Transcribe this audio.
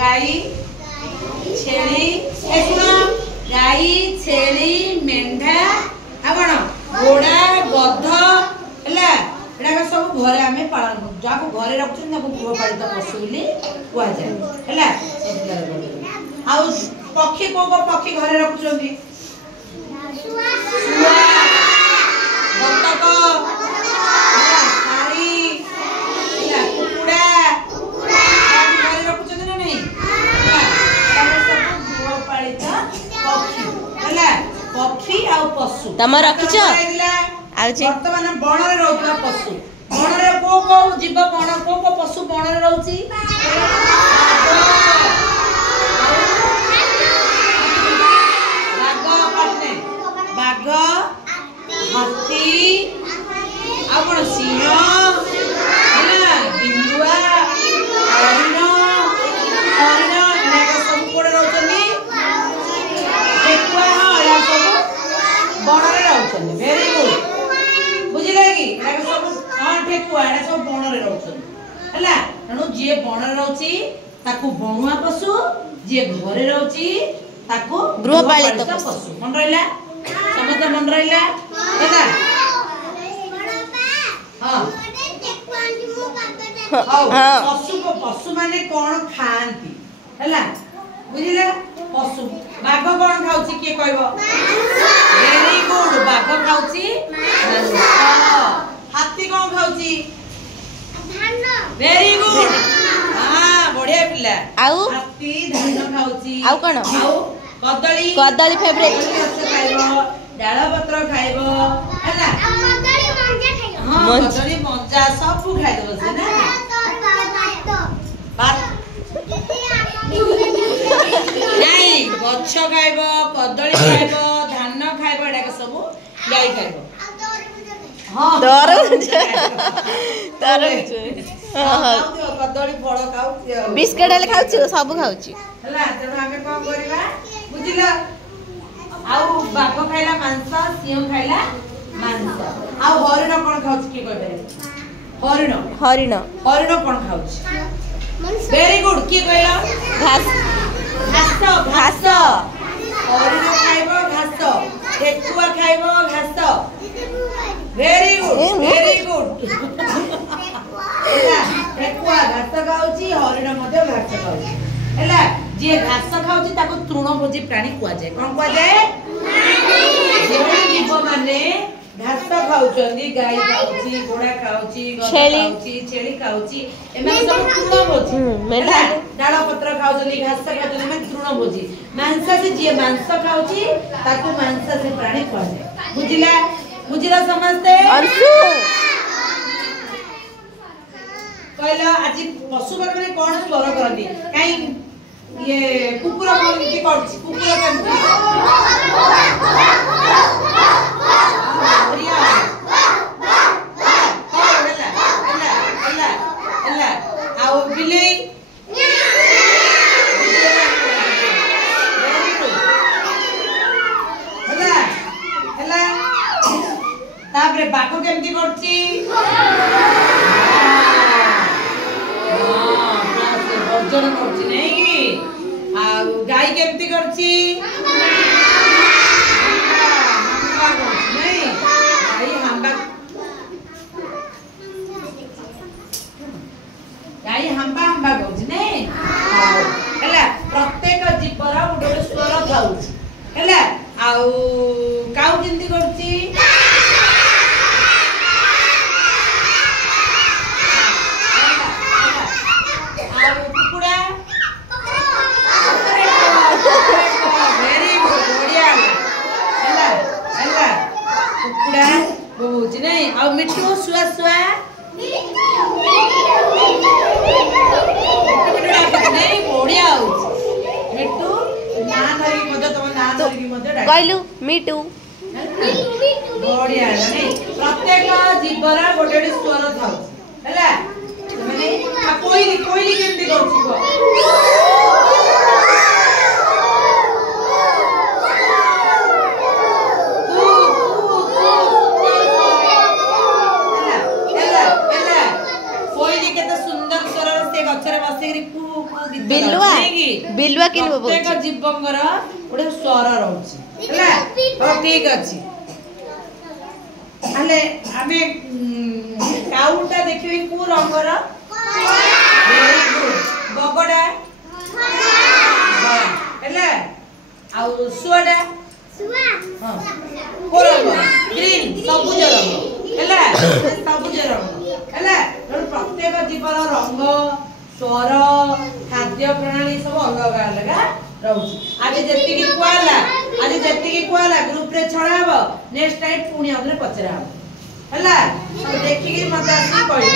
गाई छेली गाई छेली मेंढा आपण घोड़ा गध है सब घरे आम पालन कर जहाँ घरे रखुन गृहपालित पशु कह जाए पक्षी को पक्षी घरे रखुंट बतक कुकुड़ा घरे रखुं ना नहीं गृहपालित पक्षी है पक्षी आ पशु तुम रखिच बर्तमान बण में रोकला पशु बण में को जीव बण को पशु बण में रोची बाघ हाथी आपण सिंह बिंदुआ हरिण हरिण सब कोड़े रोचनी ठेकुआ या सब बण में रोचनी वेरी गुड बुझिले कि सब हाँ ठेकुआ सब बण में रोचनी है तेणु जी बण में रोची ताकू बणुआ पशु जी घरे रोची ताकू गृहपालित पशु मन रहा समझ मन रहा पशु पशु माने कौन खाती है बुझिले पशु बाघ कौन खाऊची किए कहबो वेरी गुड बाघ खाऊची हाथी कौन खाऊची वेरी गुड हां बढ़िया पिला हाथी धान खाऊची आउ कोन कदली कदली फेवरेट खाइबो डाल पत्र खाइबो हैला हां कदली मंजा सब खाइ देबो से ना नहीं गच्छ खाइबो कदली खाइबो धान खाइबो एडा सब गाय खाइबो हां कदली फल खाउ बिस्किट हेले खाउची सब खाउची हैला तेनु आमे कोन करबा बुझिला आउ बाघ खाइला मांस सिंह खाइला मांस आउ हरिण कोन खाउची के कहबे हरिण हरिण हरिण कोन खाउची वेरी गुड की कहला घास घास घास हरिण खाइबो घास ठेकुआ खाइबो घास वेरी गुड ठेकुआ घास खाउची हरिण मध्ये घास खाउची हैला जे घास खाउची ताको तृणभोजी प्राणी कुआ जाय कोन कुआ जाय जे जीव माने घास खाउचंदी गाय खाउची घोड़ा खाउची गधा खाउची छेली खाउची एमे सब तृणभोजी मेढा डाल पत्र खाउचंदी घास खाउचंदी एमे तृणभोजी मांस से जे मांस खाउची ताको मांस से प्राणी कुआ जाय बुझिला बुझिला समझते अंशु कहला आज पशु माने कोन स्वर करनी काई ये कुकुर की करछि कुकुर केमति बढ़िया एला आओ बिलेई एला तापरे बाको केमति करछि गर्जन करछि नहीं गाय केमती करछि गाय हंबा हंबा करछि नहीं हैला प्रत्येक जीवर गोटे स्वर खाउछि हैला आउ काउ केमती करछि नहीं और मिट्टू सुआ सुआ नहीं बढ़िया मिट्टू ना धरी मध्य तुम ना धरी मध्य कहलु मिट्टू बढ़िया नहीं प्रत्येक जीवर गोटे गोटे स्वर थाउ हैला माने कोइली कोइली केमती करछि ଗଛରେ ବସିକିରି କୁ କୁ ଗୀତ ବିଲୁଆ ଗାଉଛି, ନାଇଁ କି? ବିଲୁଆ କିନ ପ୍ରତ୍ୟେକ ବୋବଉଛି ଜୀବଙ୍କର ଗୋଟେ ସ୍ୱର ରହୁଛି ହେଲା। ହଉ ଠିକ ଅଛି। ହେଲେ ଆମେ କାଉଟା ଦେଖିବି କୋଉ ରଙ୍ଗର? Very good. ବଗଟା ହେଲା। ଆଉ ଶୁଆଟା ହଁ କୋଉ ରଙ୍ଗ? ଗ୍ରୀନ, ସବୁଜ ରଙ୍ଗ ହେଲା। ସବୁଜ ରଙ୍ଗ ହେଲା। ପ୍ରତ୍ୟେକ ଜୀବର ରଙ୍ଗ, ସ୍ୱର, ଖାଦ୍ୟ ପ୍ରଣାଳୀ ସବୁ ଅଲଗା ଅଲଗା ରହୁଛି। ଆଜି ଯେତିକି କୁହାହେଲା ଗ୍ରୁପରେ ଛଡା ହବ। ନେକ୍ସଟ ଟାଇମ ପୁଣି ଆଉଥରେ ପଚରା ହବ ହେଲା। ସବୁ ଦେଖିକି ମତେ ଆସିକି କହିବ।